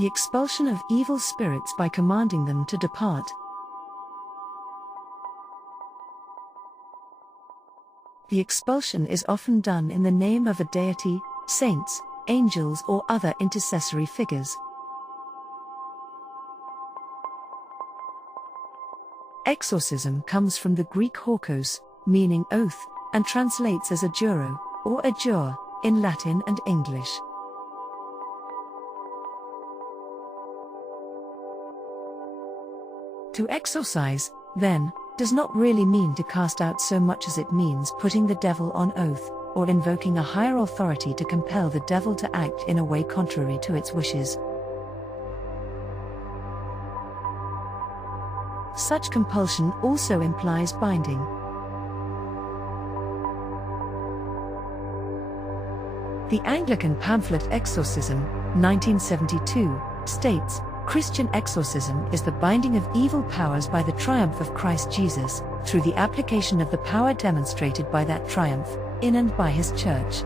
The expulsion of evil spirits by commanding them to depart. The expulsion is often done in the name of a deity, saints, angels, or other intercessory figures. Exorcism comes from the Greek horkos, meaning oath, and translates as adjuro, or adjure, in Latin and English. To exorcise, then, does not really mean to cast out so much as it means putting the devil on oath, or invoking a higher authority to compel the devil to act in a way contrary to its wishes. Such compulsion also implies binding. The Anglican pamphlet Exorcism, 1972, states, Christian exorcism is the binding of evil powers by the triumph of Christ Jesus, through the application of the power demonstrated by that triumph, in and by his church.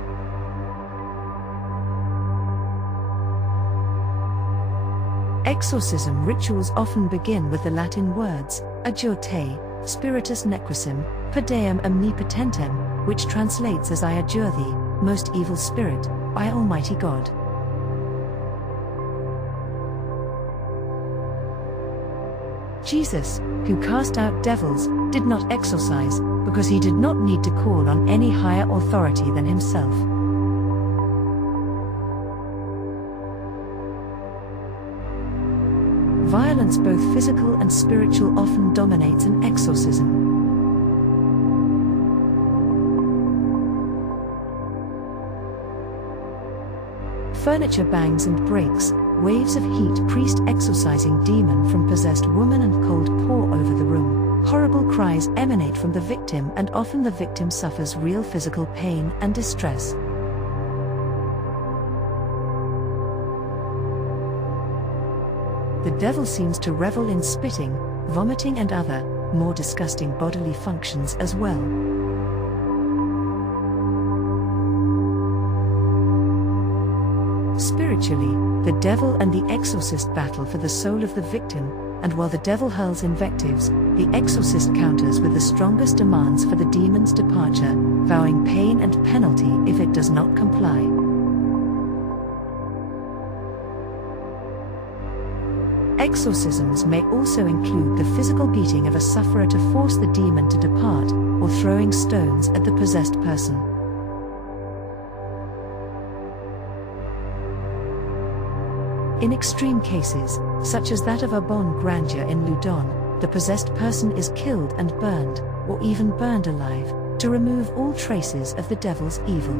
Exorcism rituals often begin with the Latin words, Adjure te, spiritus nequissime, Deum omnipotentem, which translates as I adjure thee, most evil spirit, by Almighty God. Jesus, who cast out devils, did not exorcise, because he did not need to call on any higher authority than himself. Violence, both physical and spiritual, often dominates an exorcism. Furniture bangs and breaks, waves of heat, priest exorcising demon from possessed woman, and cold pour over the room. Horrible cries emanate from the victim, and often the victim suffers real physical pain and distress. The devil seems to revel in spitting, vomiting, and other, more disgusting bodily functions as well. Spiritually, the devil and the exorcist battle for the soul of the victim, and while the devil hurls invectives, the exorcist counters with the strongest demands for the demon's departure, vowing pain and penalty if it does not comply. Exorcisms may also include the physical beating of a sufferer to force the demon to depart, or throwing stones at the possessed person. In extreme cases, such as that of a bonne grandeur in Loudun, the possessed person is killed and burned, or even burned alive, to remove all traces of the devil's evil.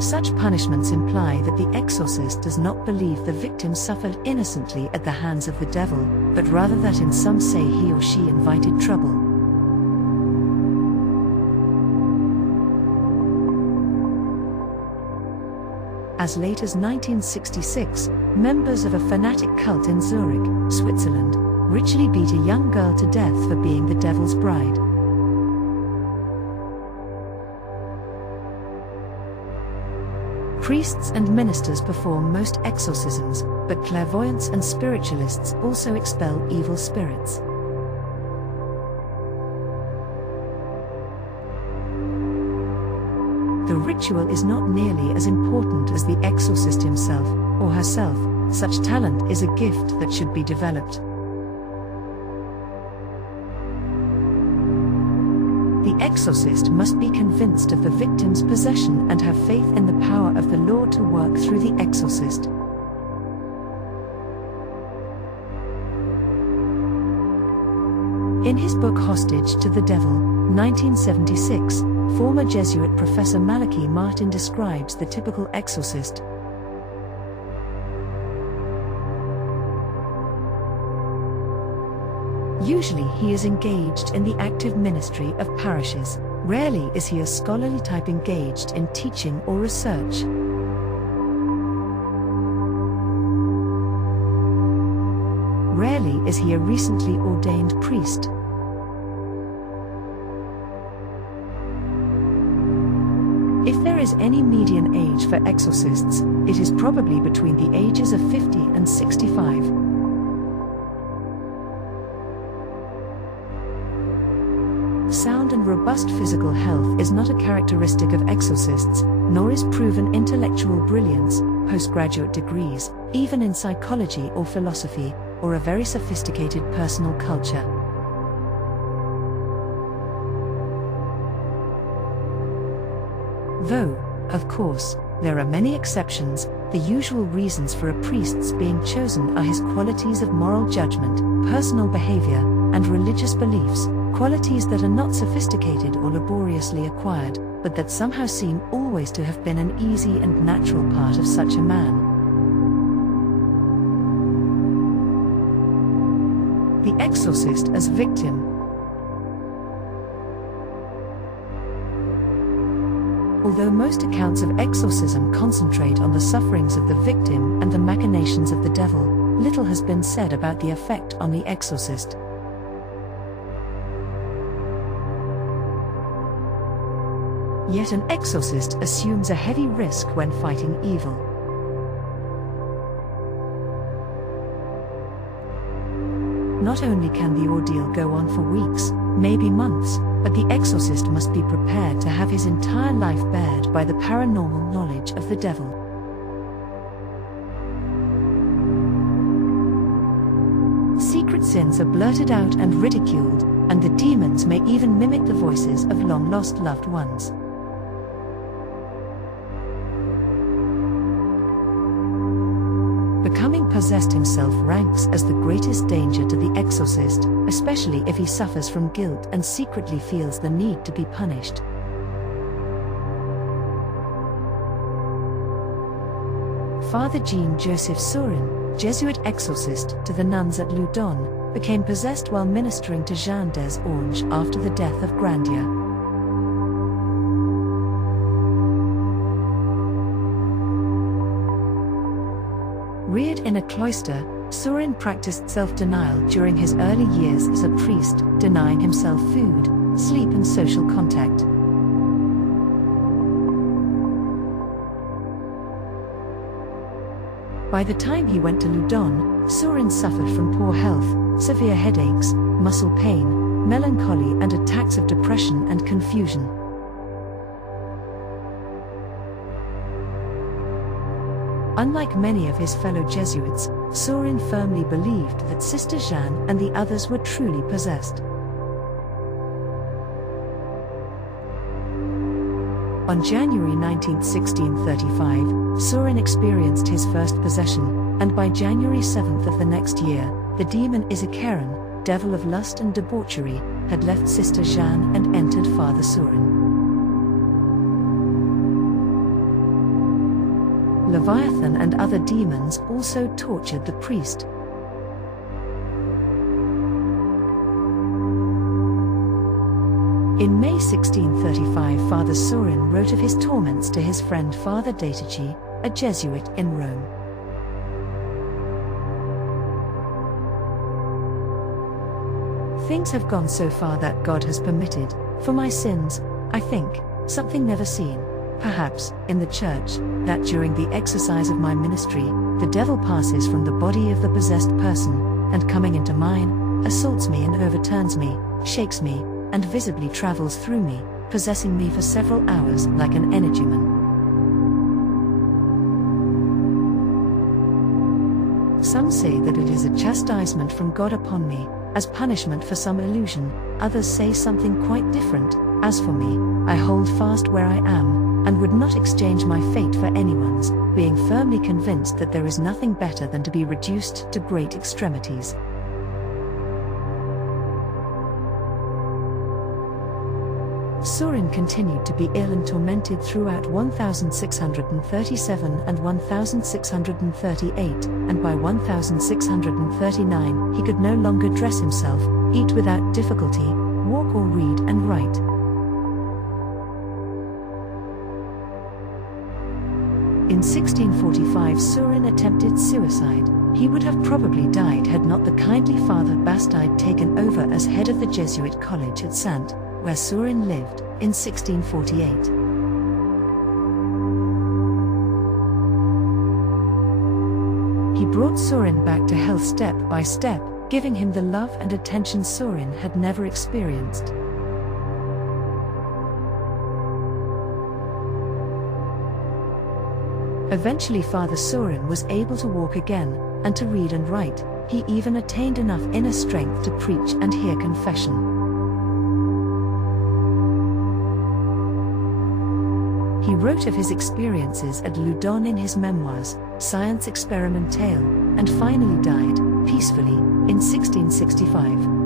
Such punishments imply that the exorcist does not believe the victim suffered innocently at the hands of the devil, but rather that in some say he or she invited trouble. As late as 1966, members of a fanatic cult in Zurich, Switzerland, ritually beat a young girl to death for being the devil's bride. Priests and ministers perform most exorcisms, but clairvoyants and spiritualists also expel evil spirits. The ritual is not nearly as important as the exorcist himself, or herself. Such talent is a gift that should be developed. The exorcist must be convinced of the victim's possession and have faith in the power of the Lord to work through the exorcist. In his book Hostage to the Devil, 1976, former Jesuit Professor Malachi Martin describes the typical exorcist. Usually he is engaged in the active ministry of parishes. Rarely is he a scholarly type engaged in teaching or research. Rarely is he a recently ordained priest. If there is any median age for exorcists, it is probably between the ages of 50 and 65. Sound and robust physical health is not a characteristic of exorcists, nor is proven intellectual brilliance, postgraduate degrees, even in psychology or philosophy, or a very sophisticated personal culture. Though, of course, there are many exceptions, the usual reasons for a priest's being chosen are his qualities of moral judgment, personal behavior, and religious beliefs, qualities that are not sophisticated or laboriously acquired, but that somehow seem always to have been an easy and natural part of such a man. The exorcist as victim. Although most accounts of exorcism concentrate on the sufferings of the victim and the machinations of the devil, little has been said about the effect on the exorcist. Yet an exorcist assumes a heavy risk when fighting evil. Not only can the ordeal go on for weeks, maybe months, but the exorcist must be prepared to have his entire life bared by the paranormal knowledge of the devil. Secret sins are blurted out and ridiculed, and the demons may even mimic the voices of long-lost loved ones. Becoming possessed himself ranks as the greatest danger to the exorcist, especially if he suffers from guilt and secretly feels the need to be punished. Father Jean-Joseph Saurin, Jesuit exorcist to the nuns at Loudun, became possessed while ministering to Jeanne des Anges after the death of Grandier. Reared in a cloister, Saurin practiced self-denial during his early years as a priest, denying himself food, sleep and social contact. By the time he went to Loudun, Saurin suffered from poor health, severe headaches, muscle pain, melancholy and attacks of depression and confusion. Unlike many of his fellow Jesuits, Saurin firmly believed that Sister Jeanne and the others were truly possessed. On January 19, 1635, Saurin experienced his first possession, and by January 7 of the next year, the demon Isacharon, devil of lust and debauchery, had left Sister Jeanne and entered Father Saurin. Leviathan and other demons also tortured the priest. In May 1635, Father Saurin wrote of his torments to his friend Father Deity, a Jesuit in Rome. Things have gone so far that God has permitted, for my sins, I think, something never seen, perhaps, in the church, that during the exercise of my ministry, the devil passes from the body of the possessed person, and coming into mine, assaults me and overturns me, shakes me, and visibly travels through me, possessing me for several hours like an energyman. Some say that it is a chastisement from God upon me, as punishment for some illusion, others say something quite different. As for me, I hold fast where I am, and would not exchange my fate for anyone's, being firmly convinced that there is nothing better than to be reduced to great extremities. Saurin continued to be ill and tormented throughout 1637 and 1638, and by 1639 he could no longer dress himself, eat without difficulty, walk or read and write. In 1645 Saurin attempted suicide. He would have probably died had not the kindly Father Bastide taken over as head of the Jesuit college at Saintes, where Saurin lived, in 1648. He brought Sorin back to health step by step, giving him the love and attention Sorin had never experienced. Eventually Father Sorin was able to walk again, and to read and write. He even attained enough inner strength to preach and hear confession. He wrote of his experiences at Loudun in his memoirs, Science Experimentale, and finally died, peacefully, in 1665.